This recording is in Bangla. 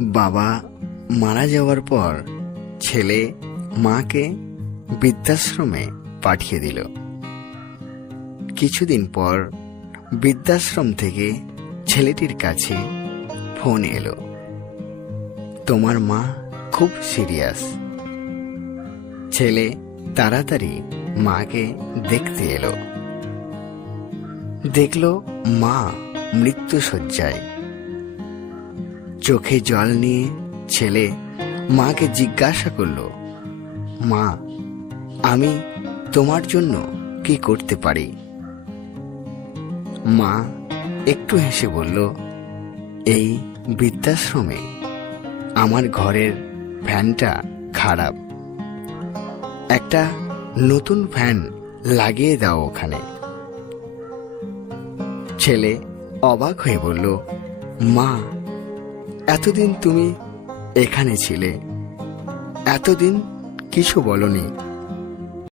বাবা মারা যাওয়ার পর ছেলে মাকে বৃদ্ধাশ্রমে পাঠিয়ে দিল। কিছুদিন পর বৃদ্ধাশ্রম থেকে ছেলেটির কাছে ফোন এলো, তোমার মা খুব সিরিয়াস। ছেলে তাড়াতাড়ি মাকে দেখতে এলো। দেখলো মা মৃত্যুশয্যায়। চোখে জল নিয়ে ছেলে মাকে জিজ্ঞাসা করলো, মা, আমি তোমার জন্য কি করতে পারি? মা একটু হেসে বলল, এই বৃদ্ধাশ্রমে আমার ঘরের ফ্যানটা খারাপ, একটা নতুন ফ্যান লাগিয়ে দাও ওখানে। ছেলে অবাক হয়ে বলল, মা, এতদিন তুমি এখানে ছিলে, এতদিন কিছু বলনি।